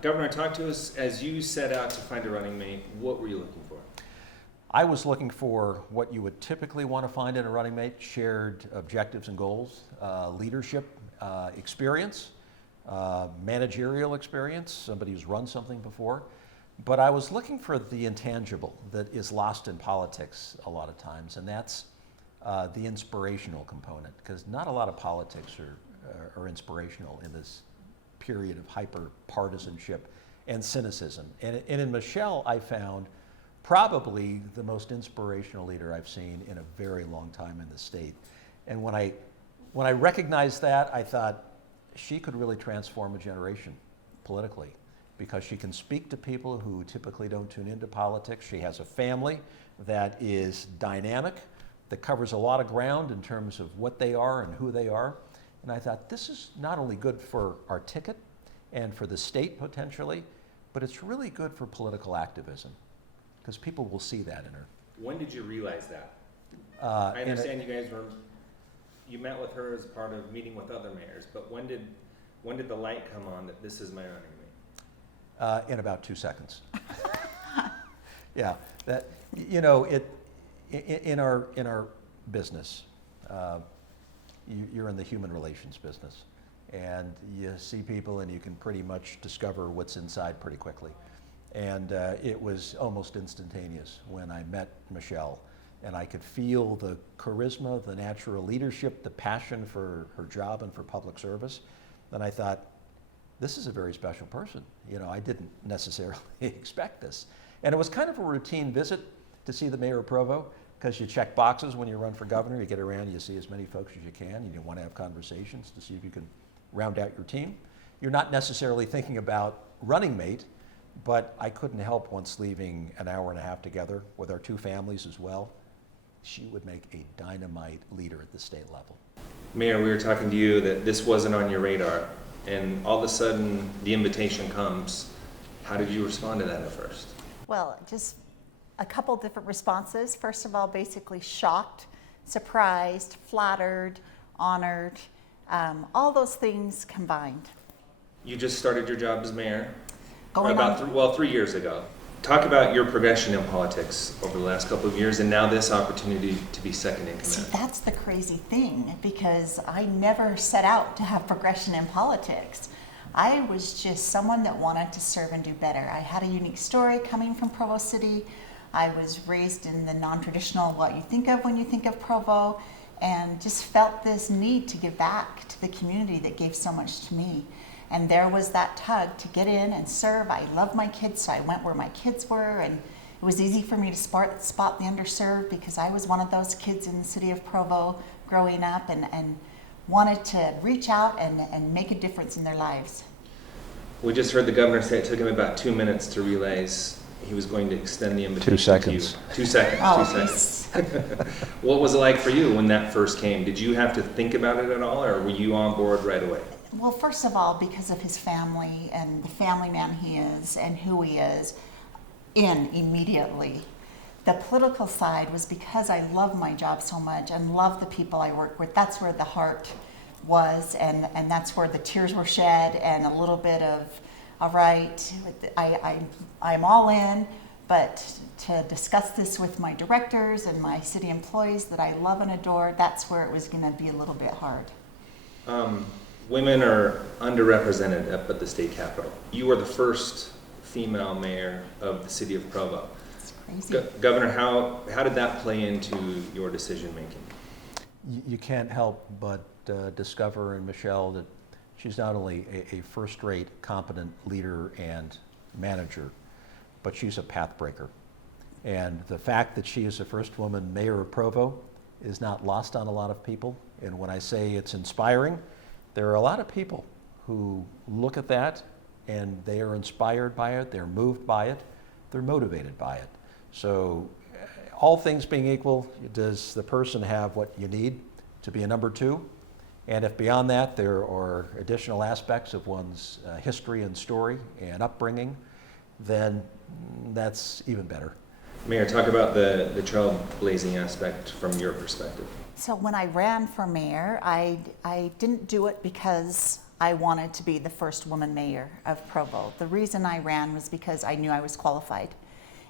Governor, talk to us as you set out to find a running mate. What were you looking for? I was looking for what you would typically want to find in a running mate: shared objectives and goals, leadership experience, managerial experience, somebody who's run something before. But I was looking for the intangible that is lost in politics a lot of times, and that's the inspirational component, because not a lot of politics are inspirational in this period of hyper-partisanship and cynicism. And in Michelle, I found probably the most inspirational leader I've seen in a very long time in the state. And when I recognized that, I thought she could really transform a generation politically, because she can speak to people who typically don't tune into politics. She has a family that is dynamic, that covers a lot of ground in terms of what they are and who they are. And I thought, this is not only good for our ticket and for the state potentially, but it's really good for political activism, because people will see that in her. When did you realize that? I understand you met with her as part of meeting with other mayors, but when did the light come on that this is my running mate? In about 2 seconds. Yeah, that, you know, in our business, you're in the human relations business, and you see people and you can pretty much discover what's inside pretty quickly. And it was almost instantaneous when I met Michelle, and I could feel the charisma, the natural leadership, the passion for her job and for public service. And I thought, this is a very special person. You know, I didn't necessarily expect this. And it was kind of a routine visit to see the mayor of Provo, because you check boxes when you run for governor. You get around, you see as many folks as you can. You want to have conversations to see if you can round out your team. You're not necessarily thinking about running mate, but I couldn't help, once leaving an hour and a half together with our two families as well, she would make a dynamite leader at the state level. Mayor, we were talking to you that this wasn't on your radar, and all of a sudden the invitation comes. How did you respond to that at first? Well, just a couple different responses. First of all, basically shocked, surprised, flattered, honored, all those things combined. You just started your job as mayor Going about 3 years ago. Talk about your progression in politics over the last couple of years, and now this opportunity to be second in command. See, that's the crazy thing, because I never set out to have progression in politics. I was just someone that wanted to serve and do better. I had a unique story coming from Provo City. I was raised in the non-traditional, what you think of when you think of Provo, and just felt this need to give back to the community that gave so much to me. And there was that tug to get in and serve. I love my kids, so I went where my kids were, and it was easy for me to spot the underserved, because I was one of those kids in the city of Provo growing up and wanted to reach out and make a difference in their lives. We just heard the governor say it took him about 2 minutes to realize he was going to extend the invitation 2 seconds. to you. 2 seconds. Oh, 2 seconds. What was it like for you when that first came? Did you have to think about it at all, or were you on board right away? Well, first of all, because of his family and the family man he is and who he is, immediately. The political side was because I love my job so much and love the people I work with. That's where the heart was, and that's where the tears were shed, and a little bit of, all right, I'm all in, but to discuss this with my directors and my city employees that I love and adore, that's where it was going to be a little bit hard. Women are underrepresented up at the state capitol. You were the first female mayor of the city of Provo. It's crazy. Governor, how did that play into your decision making? You can't help but discover in Michelle that she's not only a first-rate, competent leader and manager, but she's a path breaker. And the fact that she is the first woman mayor of Provo is not lost on a lot of people. And when I say it's inspiring, there are a lot of people who look at that and they are inspired by it, they're moved by it, they're motivated by it. So all things being equal, does the person have what you need to be a number two? And if beyond that there are additional aspects of one's history and story and upbringing, then that's even better. Mayor, talk about the trailblazing aspect from your perspective. So when I ran for mayor, I didn't do it because I wanted to be the first woman mayor of Provo. The reason I ran was because I knew I was qualified.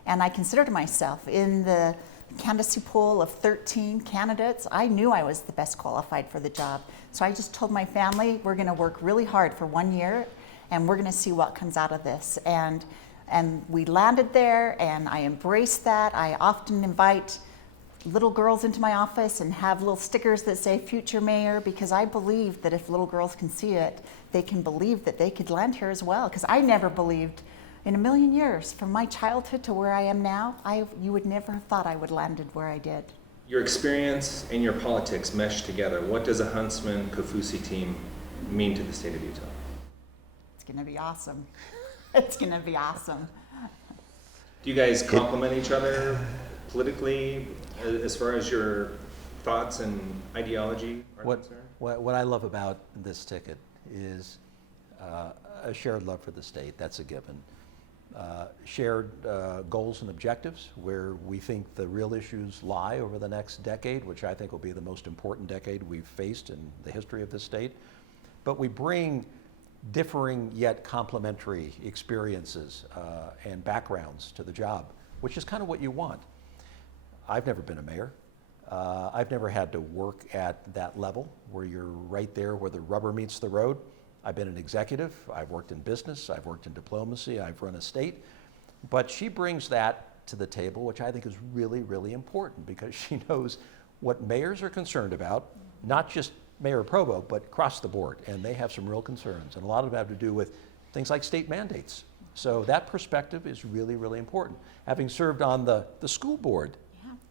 And I considered myself in the candidacy pool of 13 candidates. I knew I was the best qualified for the job. So I just told my family, we're gonna work really hard for 1 year and we're gonna see what comes out of this. And we landed there and I embraced that. I often invite little girls into my office and have little stickers that say future mayor, because I believe that if little girls can see it, they can believe that they could land here as well. Because I never believed in a million years, from my childhood to where I am now, you would never have thought I would landed where I did. Your experience and your politics mesh together. What does a Huntsman Kaufusi team mean to the state of Utah? It's gonna be awesome. It's gonna be awesome. Do you guys complement each other politically as far as your thoughts and ideology are concerned? What I love about this ticket is a shared love for the state. That's a given. Shared goals and objectives where we think the real issues lie over the next decade, which I think will be the most important decade we've faced in the history of this state. But we bring differing yet complementary experiences and backgrounds to the job, which is kind of what you want. I've never been a mayor. I've never had to work at that level where you're right there where the rubber meets the road. I've been an executive, I've worked in business, I've worked in diplomacy, I've run a state. But she brings that to the table, which I think is really, really important, because she knows what mayors are concerned about, not just Mayor Provo, but across the board. And they have some real concerns. And a lot of them have to do with things like state mandates. So that perspective is really, really important. Having served on the school board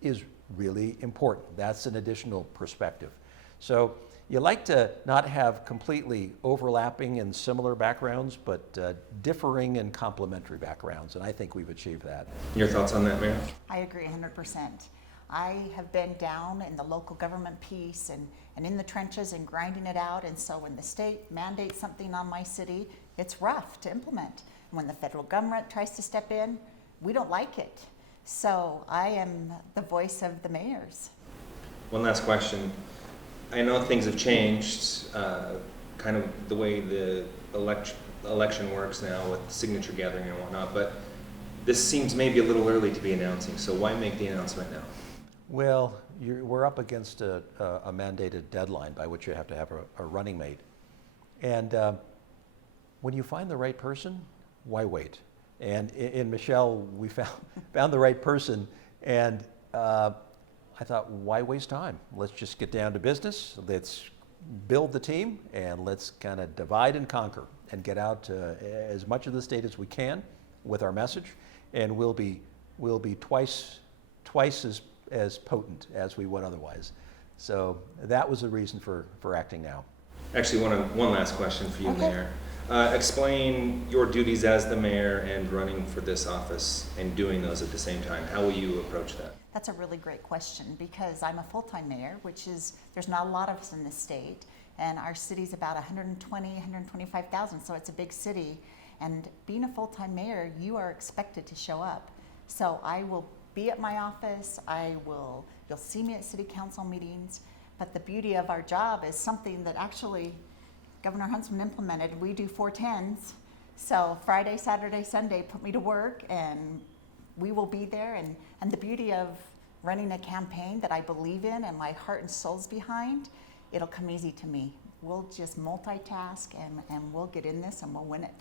is really important. That's an additional perspective. So you like to not have completely overlapping and similar backgrounds, but differing and complementary backgrounds, and I think we've achieved that. Your thoughts on that, Mayor? I agree 100%. I have been down in the local government piece and in the trenches and grinding it out, and so when the state mandates something on my city, it's rough to implement. When the federal government tries to step in, we don't like it. So I am the voice of the mayors. One last question. I know things have changed, kind of the way the election works now with signature gathering and whatnot, but this seems maybe a little early to be announcing, so why make the announcement now? Well, we're up against a mandated deadline by which you have to have a running mate. And when you find the right person, why wait? And in Michelle, we found the right person, and I thought, why waste time? Let's just get down to business. Let's build the team, and let's kind of divide and conquer and get out to as much of the state as we can with our message, and we'll be twice as potent as we would otherwise. So that was the reason for acting now. Actually, one last question for you, Mayor. Explain your duties as the mayor and running for this office and doing those at the same time. How will you approach that? That's a really great question, because I'm a full-time mayor, which is, there's not a lot of us in this state, and our city's about 125,000, so it's a big city. And being a full-time mayor, you are expected to show up. So I will be at my office, you'll see me at city council meetings, but the beauty of our job is something that actually Governor Huntsman implemented. We do 410s, so Friday, Saturday, Sunday, put me to work, and we will be there. And the beauty of running a campaign that I believe in and my heart and soul's behind, it'll come easy to me. We'll just multitask and we'll get in this and we'll win it.